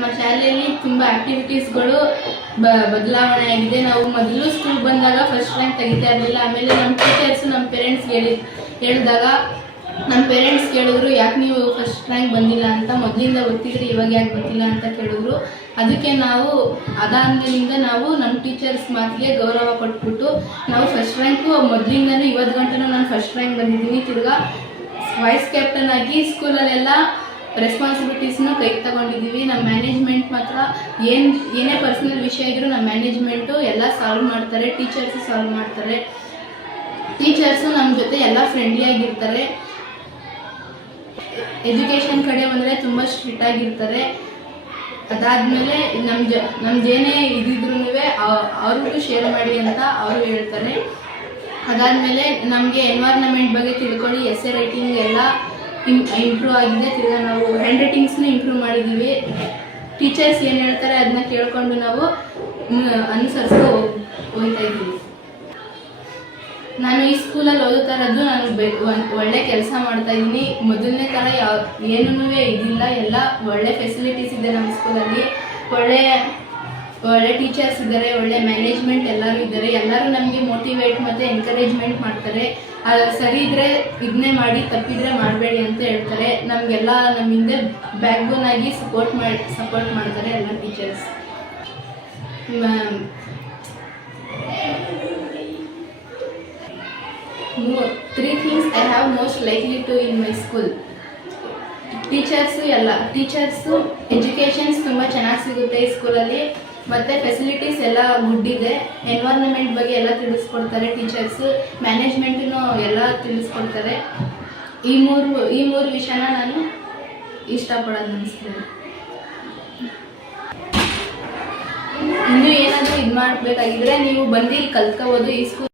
ನಮ್ಮ ಶಾಲೆಯಲ್ಲಿ ತುಂಬ ಆಕ್ಟಿವಿಟೀಸ್ಗಳು ಬದಲಾವಣೆ ಆಗಿದೆ. ನಾವು ಮೊದಲು ಸ್ಕೂಲ್ ಬಂದಾಗ ಫಸ್ಟ್ ರ್ಯಾಂಕ್ ತೆಗಿತಾ ಇರಲಿಲ್ಲ. ಆಮೇಲೆ ನಮ್ಮ ಟೀಚರ್ಸು ನಮ್ಮ ಪೇರೆಂಟ್ಸ್ ಹೇಳಿದಾಗ ನಮ್ಮ ಪೇರೆಂಟ್ಸ್ ಕೇಳಿದ್ರು, ಯಾಕೆ ನೀವು ಫಸ್ಟ್ ರ್ಯಾಂಕ್ ಬಂದಿಲ್ಲ ಅಂತ. ಮೊದಲಿಂದ ಗೊತ್ತಿದ್ರೆ ಇವಾಗ ಯಾಕೆ ಬಂದಿಲ್ಲ ಅಂತ ಕೇಳಿದ್ರು. ಅದಕ್ಕೆ ನಾವು ಅದಾದ್ಮೇಲಿಂದ ನಾವು ನಮ್ಮ ಟೀಚರ್ಸ್ ಮಾತಿಗೆ ಗೌರವ ಕೊಟ್ಬಿಟ್ಟು ನಾವು ಫಸ್ಟ್ ರ್ಯಾಂಕು ಮೊದಲಿಂದನೂ ಇವತ್ತು ಗಂಟೆನೂ ನಾನು ಫಸ್ಟ್ ರ್ಯಾಂಕ್ ಬಂದಿದ್ದೀನಿ. ತಿರ್ಗಾ ವೈಸ್ ಕ್ಯಾಪ್ಟನ್ ಆಗಿ ಸ್ಕೂಲಲ್ಲೆಲ್ಲ ರೆಸ್ಪಾನ್ಸಿಬಿಲಿಟೀಸ್ನು ಕೈಗೆ ತಗೊಂಡಿದ್ದೀವಿ. ನಮ್ಮ ಮ್ಯಾನೇಜ್ಮೆಂಟ್ ಮಾತ್ರ ಏನೇ ಪರ್ಸನಲ್ ವಿಷಯ ಇದ್ದರೂ ನಮ್ಮ ಮ್ಯಾನೇಜ್ಮೆಂಟು ಎಲ್ಲ ಸಾಲ್ವ್ ಮಾಡ್ತಾರೆ, ಟೀಚರ್ಸು ಸಾಲ್ವ್ ಮಾಡ್ತಾರೆ. ಟೀಚರ್ಸು ನಮ್ಮ ಜೊತೆ ಎಲ್ಲ ಫ್ರೆಂಡ್ಲಿಯಾಗಿರ್ತಾರೆ. ಎಜುಕೇಷನ್ ಕಡೆ ಬಂದರೆ ತುಂಬ ಸ್ಟ್ರಿಕ್ಟ್ ಆಗಿರ್ತಾರೆ. ಅದಾದಮೇಲೆ ನಮ್ದೇನೇ ಇದ್ದಿದ್ರೂ ಅವ್ರಿಗೂ ಶೇರ್ ಮಾಡಿ ಅಂತ ಅವರು ಹೇಳ್ತಾರೆ. ಅದಾದಮೇಲೆ ನಮಗೆ ಎನ್ವೈರ್ನಮೆಂಟ್ ಬಗ್ಗೆ ತಿಳ್ಕೊಂಡು ಎಸ್ಸೆ ರೈಟಿಂಗ್ ಎಲ್ಲ ಇಂಪ್ರೂವ್ ಆಗಿದೆ. ತಿರ್ಗಾ ನಾವು ಹ್ಯಾಂಡ್ ರೈಟಿಂಗ್ಸ್ನ ಇಂಪ್ರೂವ್ ಮಾಡಿದ್ದೀವಿ. ಟೀಚರ್ಸ್ ಏನು ಹೇಳ್ತಾರೆ ಅದನ್ನ ಕೇಳಿಕೊಂಡು ನಾವು ಅನುಸರಿಸ್ಕೊ ಹೋಗ್ತಾ ಇದ್ದೀವಿ. ನಾನು ಈ ಸ್ಕೂಲಲ್ಲಿ ಓದುತ್ತಾ ಇರೋದು ನಾನು ಒಳ್ಳೆ ಕೆಲಸ ಮಾಡ್ತಾ ಇದ್ದೀನಿ. ಮೊದಲನೇ ಥರ ಏನೂ ಇದಿಲ್ಲ, ಎಲ್ಲ ಒಳ್ಳೆ ಫೆಸಿಲಿಟೀಸ್ ಇದೆ ನಮ್ಮ ಸ್ಕೂಲಲ್ಲಿ. ಒಳ್ಳೆ ಟೀಚರ್ಸ್ ಇದ್ದಾರೆ, ಒಳ್ಳೆ ಮ್ಯಾನೇಜ್ಮೆಂಟ್ ಎಲ್ಲರೂ ಇದ್ದಾರೆ. ಎಲ್ಲರೂ ನಮಗೆ ಮೋಟಿವೇಟ್ ಮತ್ತು ಎನ್ಕರೇಜ್ಮೆಂಟ್ ಮಾಡ್ತಾರೆ. ಸರಿ ಇದ್ದರೆ ಇದನ್ನೇ ಮಾಡಿ, ತಪ್ಪಿದರೆ ಮಾಡಬೇಡಿ ಅಂತ ಹೇಳ್ತಾರೆ. ನಮಗೆಲ್ಲ ನಮ್ಮ ಹಿಂದೆ ಬ್ಯಾಕ್ ಬೋನ್ ಆಗಿ ಸಪೋರ್ಟ್ ಮಾಡ್ತಾರೆ ಎಲ್ಲ teachers. 3 things I have most likely to in my school. Teachers educations ತುಂಬ ಚೆನ್ನಾಗಿ ಸಿಗುತ್ತೆ ಈ ಸ್ಕೂಲಲ್ಲಿ. ಮತ್ತು ಫೆಸಿಲಿಟೀಸ್ ಎಲ್ಲ ಗುಡ್ ಇದೆ. ಎನ್ವೈರ್ನಮೆಂಟ್ ಬಗ್ಗೆ ಎಲ್ಲ ತಿಳಿಸ್ಕೊಡ್ತಾರೆ ಟೀಚರ್ಸು. ಮ್ಯಾನೇಜ್ಮೆಂಟೂ ಎಲ್ಲ ತಿಳಿಸ್ಕೊಡ್ತಾರೆ. ಈ ಮೂರು ವಿಷಯನ ನಾನು ಇಷ್ಟಪಡೋದು ನನ್ನ ಸ್ಕೂಲ್. ಇನ್ನೂ ಏನಾದರೂ ಇದು ಮಾಡಬೇಕಾಗಿದ್ರೆ ನೀವು ಬಂದು ಇಲ್ಲಿ ಕಲ್ತ್ಕೋಬೋದು. ಈ ಸ್ಕೂಲ್